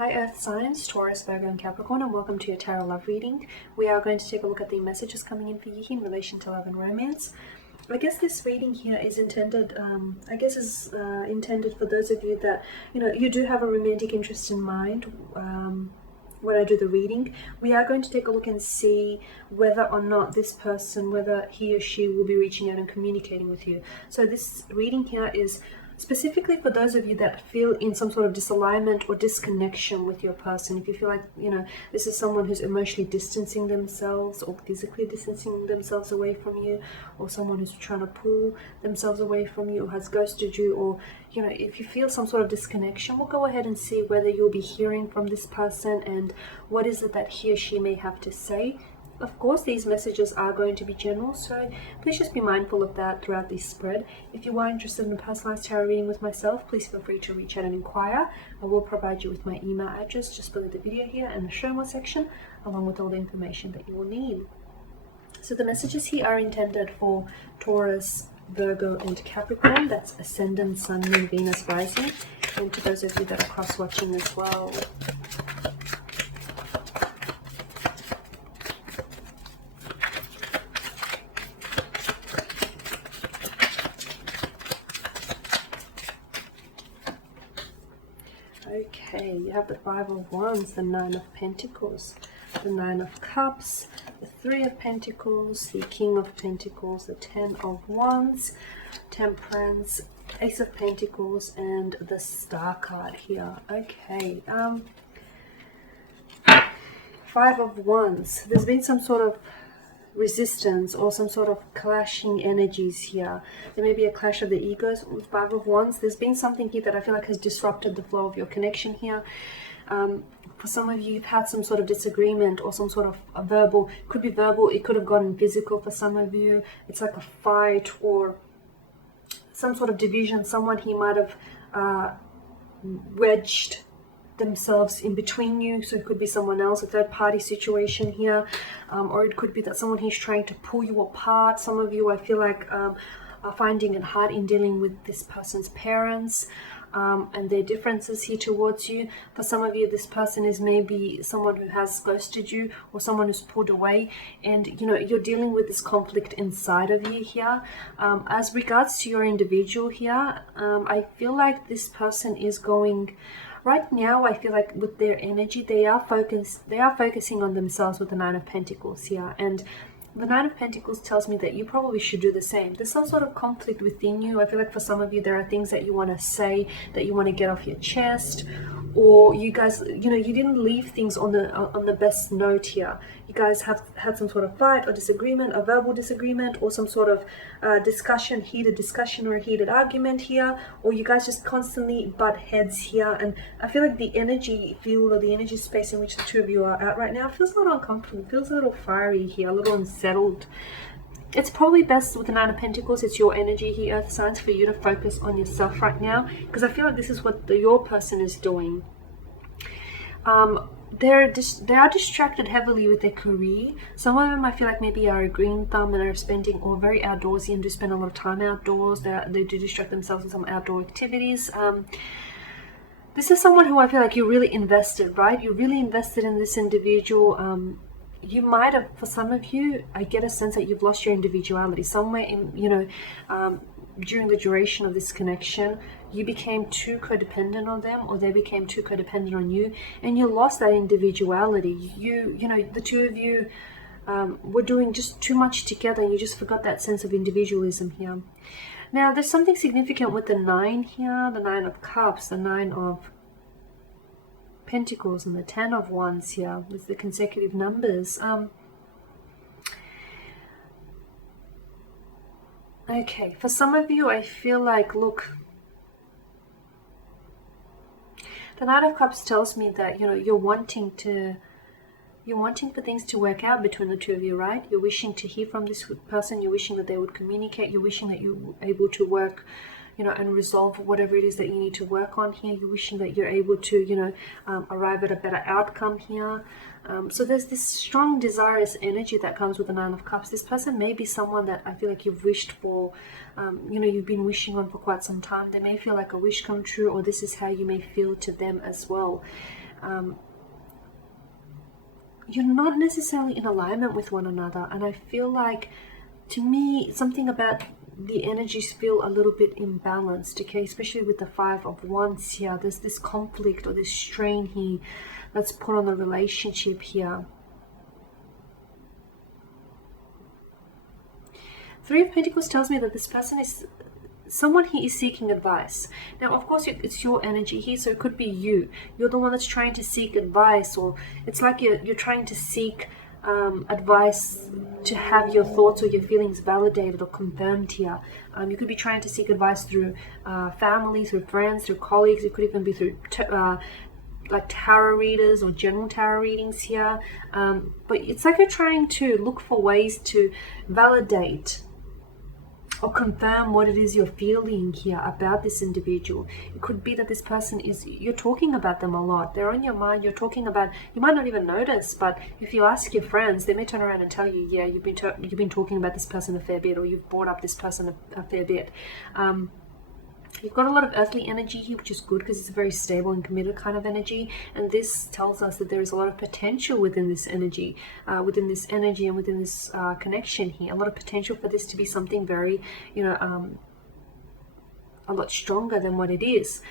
Hi Earth Signs, Taurus, Virgo and Capricorn, and welcome to your Tarot Love reading. We are going to take a look at the messages coming in for you in relation to love and romance. I guess this reading here is intended, intended for those of you that, you do have a romantic interest in mind. When I do the reading, we are going to take a look and see whether or not this person, whether he or she will be reaching out and communicating with you. So this reading here is specifically for those of you that feel in some sort of disalignment or disconnection with your person. If you feel like, this is someone who's emotionally distancing themselves or physically distancing themselves away from you, or someone who's trying to pull themselves away from you or has ghosted you, or, if you feel some sort of disconnection, we'll go ahead and see whether you'll be hearing from this person and what is it that he or she may have to say. Of course, these messages are going to be general, so please just be mindful of that throughout this spread. If you are interested in a personalized tarot reading with myself, please feel free to reach out and inquire. I will provide you with my email address just below the video here in the show more section, along with all the information that you will need. So the messages here are intended for Taurus, Virgo and Capricorn. That's Ascendant, Sun, Moon, Venus, Rising, and to those of you that are cross-watching as well. Okay, you have the Five of Wands, the Nine of Pentacles, the Nine of Cups, the Three of Pentacles, the King of Pentacles, the Ten of Wands, Temperance, Ace of Pentacles, and the Star card here. Okay, Five of Wands. There's been some sort of resistance or some sort of clashing energies here. There may be a clash of the egos with Five of Wands. There's been something here that I feel like has disrupted the flow of your connection here. For some of you, you've had some sort of disagreement or some sort of a verbal, could be verbal, it could have gotten physical for some of you. It's like a fight or some sort of division. Someone he might have wedged themselves in between you, so it could be someone else, a third party situation here, or it could be that someone he's trying to pull you apart. Some of you, I feel like, are finding it hard in dealing with this person's parents and their differences here towards you. For some of you, this person is maybe someone who has ghosted you or someone who's pulled away, and you're dealing with this conflict inside of you here. As regards to your individual here, I feel like this person is going right now, I feel like with their energy, they are focusing on themselves with the Nine of Pentacles here. And the Nine of Pentacles tells me that you probably should do the same. There's some sort of conflict within you. I feel like for some of you, there are things that you want to say, that you want to get off your chest, or you guys, you didn't leave things on the best note here. You guys have had some sort of fight or disagreement, a verbal disagreement, or some sort of heated discussion or a heated argument here, or you guys just constantly butt heads here. And I feel like the energy field or the energy space in which the two of you are at right now feels a little uncomfortable, feels a little fiery here, a little unsettled. It's probably best with the Nine of Pentacles, it's your energy here, Earth Signs, for you to focus on yourself right now, because I feel like this is what your person is doing. They are distracted heavily with their career. Some of them, I feel like, maybe are a green thumb and are spending, or very outdoorsy and do spend a lot of time outdoors. They do distract themselves with some outdoor activities. This is someone who I feel like you really invested, right? You really invested in this individual. You might have, for some of you, I get a sense that you've lost your individuality somewhere in, during the duration of this connection. You became too codependent on them, or they became too codependent on you, and you lost that individuality. The two of you were doing just too much together, and you just forgot that sense of individualism here. Now, there's something significant with the Nine here, the Nine of Cups, the Nine of Pentacles, and the Ten of Wands here with the consecutive numbers. Okay, for some of you, I feel like, look, the Knight of Cups tells me that, you're wanting for things to work out between the two of you, right? You're wishing to hear from this person. You're wishing that they would communicate. You're wishing that you're able to work, and resolve whatever it is that you need to work on here. You're wishing that you're able to, arrive at a better outcome here. So there's this strong, desirous energy that comes with the Nine of Cups. This person may be someone that I feel like you've wished for, you've been wishing on for quite some time. They may feel like a wish come true, or this is how you may feel to them as well. you're not necessarily in alignment with one another. And I feel like, to me, something about the energies feel a little bit imbalanced, okay, especially with the Five of Wands here. There's this conflict or this strain here that's put on the relationship here. Three of Pentacles tells me that this person is someone here is seeking advice. Now, of course, it's your energy here, so it could be you. You're the one that's trying to seek advice, or it's like you're trying to seek advice to have your thoughts or your feelings validated or confirmed here. You could be trying to seek advice through family, through friends, through colleagues. It could even be through like tarot readers or general tarot readings here. But it's like you're trying to look for ways to validate or confirm what it is you're feeling here about this individual. It could be that this person you're talking about them a lot. They're on your mind. You're talking about, you might not even notice, but if you ask your friends, they may turn around and tell you, yeah, you've been talking about this person a fair bit, or you've brought up this person a fair bit. You've got a lot of earthly energy here, which is good because it's a very stable and committed kind of energy. And this tells us that there is a lot of potential within this energy, and within this connection here. A lot of potential for this to be something very, a lot stronger than what it is.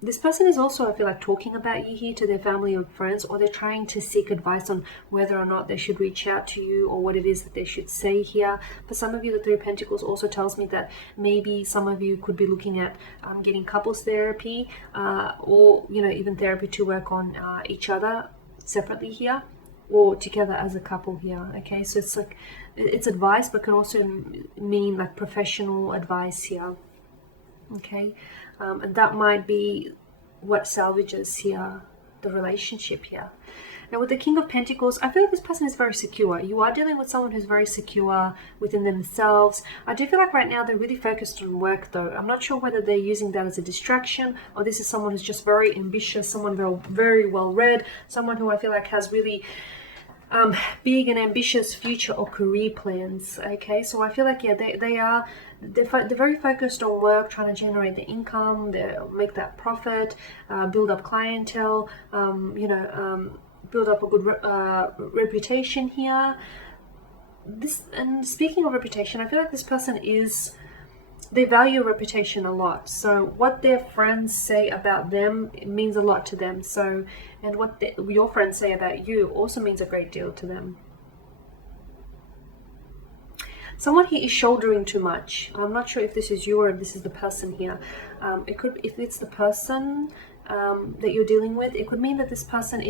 This person is also, I feel like, talking about you here to their family or friends, or they're trying to seek advice on whether or not they should reach out to you or what it is that they should say here. For some of you, the Three of Pentacles also tells me that maybe some of you could be looking at getting couples therapy, or, even therapy to work on each other separately here, or together as a couple here. Okay, so it's like, it's advice, but can also mean like professional advice here. Okay, and that might be what salvages here the relationship here. Now, with the King of Pentacles, I feel like this person is very secure. You are dealing with someone who's very secure within themselves. I do feel like right now they're really focused on work, though. I'm not sure whether they're using that as a distraction, or this is someone who's just very ambitious, someone very well read, someone who I feel like has really big and ambitious future or career plans. Okay, so I feel like, yeah, they're very focused on work, trying to generate the income, make that profit, build up clientele, build up a good reputation here. And speaking of reputation, I feel like this person they value reputation a lot. So what their friends say about them, it means a lot to them. So, and what your friends say about you also means a great deal to them. Someone here is shouldering too much. I'm not sure if this is you or if this is the person here. It could, if it's the person that you're dealing with, it could mean that this person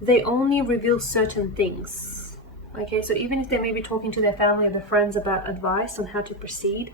they only reveal certain things. Okay, so even if they may be talking to their family or their friends about advice on how to proceed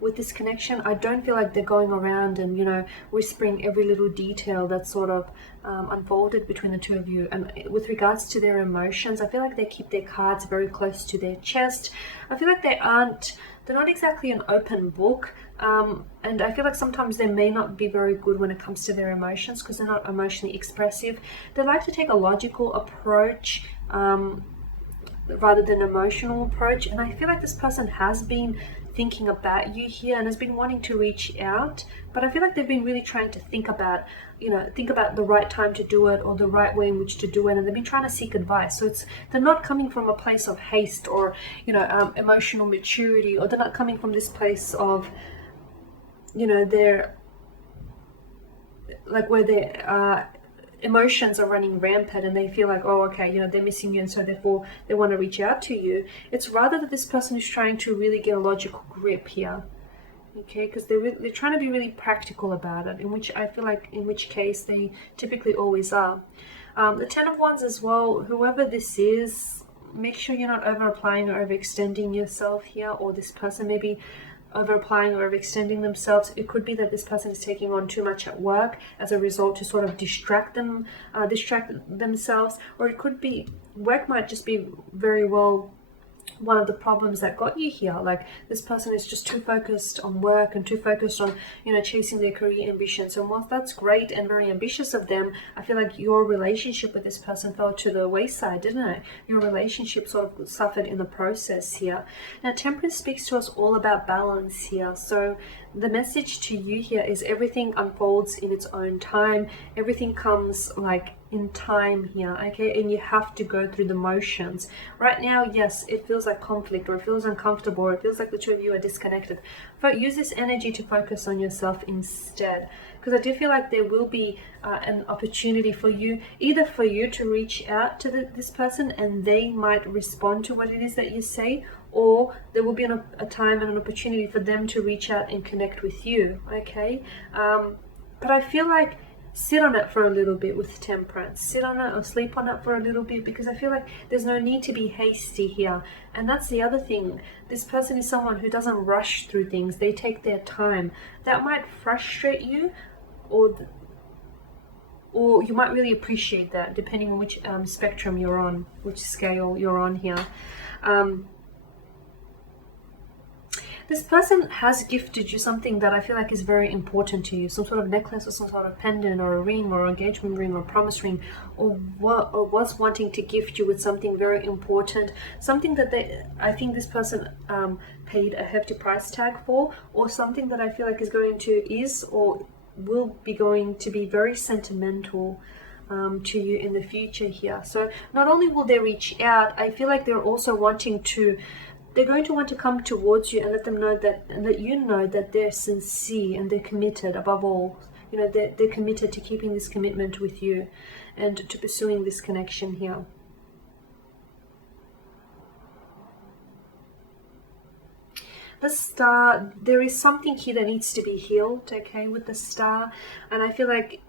with this connection, I don't feel like they're going around and, whispering every little detail that's sort of unfolded between the two of you. And with regards to their emotions, I feel like they keep their cards very close to their chest. I feel like they're not exactly an open book. And I feel like sometimes they may not be very good when it comes to their emotions because they're not emotionally expressive. They like to take a logical approach rather than an emotional approach. And I feel like this person has been thinking about you here and has been wanting to reach out, but I feel like they've been really trying to think about the right time to do it or the right way in which to do it, and they've been trying to seek advice. So they're not coming from a place of haste or emotional maturity, or they're not coming from this place of they're like where their emotions are running rampant and they feel like, oh, okay, they're missing you, and so therefore they want to reach out to you. It's rather that this person is trying to really get a logical grip here. Okay, because they're trying to be really practical about it, in which case they typically always are. The Ten of Wands as well, whoever this is, make sure you're not over applying or overextending yourself here, or this person may be over applying or overextending themselves. It could be that this person is taking on too much at work as a result to sort of distract themselves, or it could be work might just be very well one of the problems that got you here. Like this person is just too focused on work and too focused on chasing their career ambitions, and whilst that's great and very ambitious of them, I feel like your relationship with this person fell to the wayside, didn't it? Your relationship sort of suffered in the process here. Now Temperance speaks to us all about balance here. So the message to you here is everything unfolds in its own time. Everything comes like in time here, okay? And you have to go through the motions. Right now, yes, it feels like conflict, or it feels uncomfortable, or it feels like the two of you are disconnected. But use this energy to focus on yourself instead. Because I do feel like there will be an opportunity for you, either for you to reach out to this person and they might respond to what it is that you say, or there will be a time and an opportunity for them to reach out and connect with you, okay? But I feel like sit on it for a little bit with Temperance. Sit on it or sleep on it for a little bit, because I feel like there's no need to be hasty here. And that's the other thing. This person is someone who doesn't rush through things. They take their time. That might frustrate you, or you might really appreciate that, depending on which spectrum you're on, which scale you're on here. This person has gifted you something that I feel like is very important to you, some sort of necklace or some sort of pendant or a ring or engagement ring or promise ring, or was wanting to gift you with something very important, something that I think this person paid a hefty price tag for, or something that I feel like will be going to be very sentimental to you in the future here. So not only will they reach out, I feel like they're also they're going to want to come towards you and let them know that you know that they're sincere and they're committed. Above all, you know, they're committed to keeping this commitment with you and to pursuing this connection here. The Star, there is something here that needs to be healed, okay, with the Star. And I feel like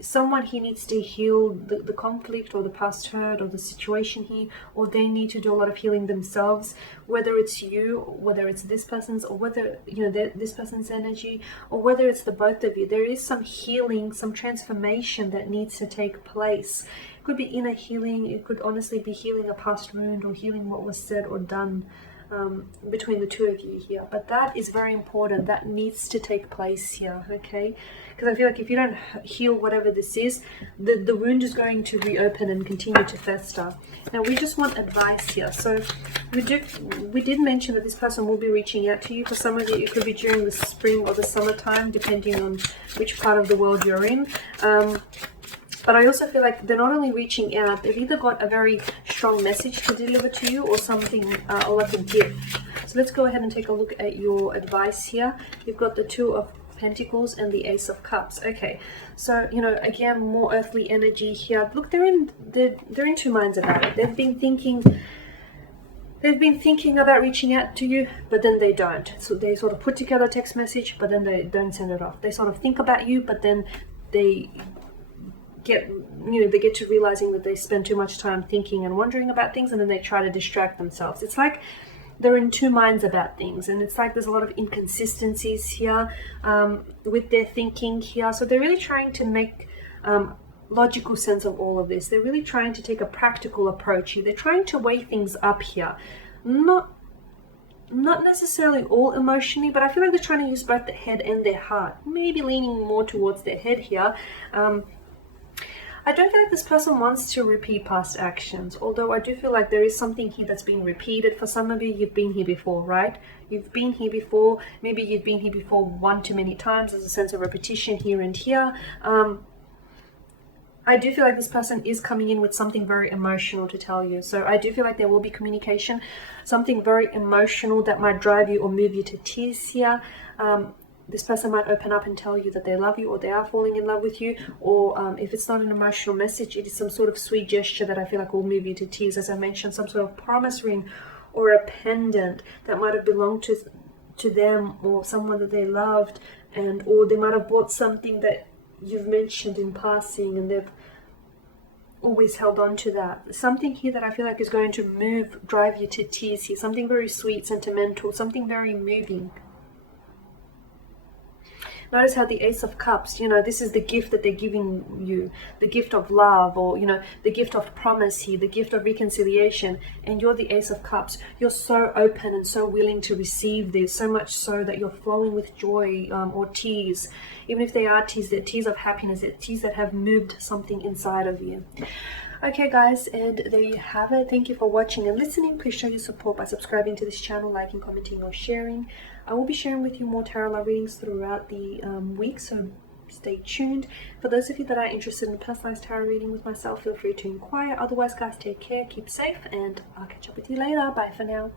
someone here needs to heal the conflict or the past hurt or the situation here, or they need to do a lot of healing themselves, whether it's you, whether it's this person's, or whether, you know, this person's energy, or whether it's the both of you. There is some healing, some transformation that needs to take place. It could be inner healing. It could honestly be healing a past wound or healing what was said or done between the two of you here. But that is very important. That needs to take place here, okay? Because I feel like if you don't heal whatever this is, the wound is going to reopen and continue to fester. Now we just want advice here. So we did mention that this person will be reaching out to you. For some of you, it could be during the spring or the summertime, depending on which part of the world you're in. But I also feel like they're not only reaching out, they've either got a very strong message to deliver to you or something, or like a gift. So let's go ahead and take a look at your advice here. You've got the Two of Pentacles and the Ace of Cups. Okay, so, you know, again, more earthly energy here. Look, they're in two minds about it. They've been thinking about reaching out to you, but then they don't. So they sort of put together a text message, but then they don't send it off. They sort of think about you, but then they get to realizing that they spend too much time thinking and wondering about things, and then they try to distract themselves. It's like they're in two minds about things, and it's like there's a lot of inconsistencies here with their thinking here. So they're really trying to make logical sense of all of this. They're really trying to take a practical approach here. They're trying to weigh things up here, not necessarily all emotionally, but I feel like they're trying to use both the head and their heart, maybe leaning more towards their head here. I don't feel like this person wants to repeat past actions, although I do feel like there is something here that's being repeated. For some of you, you've been here before, right? You've been here before. Maybe you've been here before one too many times. There's a sense of repetition here and here. I do feel like this person is coming in with something very emotional to tell you. So I do feel like there will be communication, something very emotional that might drive you or move you to tears here. This person might open up and tell you that they love you, or they are falling in love with you, or if it's not an emotional message, it is some sort of sweet gesture that I feel like will move you to tears. As I mentioned, some sort of promise ring or a pendant that might have belonged to them or someone that they loved, or they might have bought something that you've mentioned in passing and they've always held on to that. Something here that I feel like is going to drive you to tears here, something very sweet, sentimental, something very moving. Notice how the Ace of Cups, you know, this is the gift that they're giving you, the gift of love, or, you know, the gift of promise here, the gift of reconciliation, and you're the Ace of Cups. You're so open and so willing to receive this, so much so that you're flowing with joy or tears. Even if they are tears, they're tears of happiness, they're tears that have moved something inside of you. Okay guys, and there you have it. Thank you for watching and listening. Please show your support by subscribing to this channel, liking, commenting or sharing. I will be sharing with you more tarot love readings throughout the week, so stay tuned. For those of you that are interested in a personalized tarot reading with myself, feel free to inquire. Otherwise, guys, take care, keep safe, and I'll catch up with you later. Bye for now.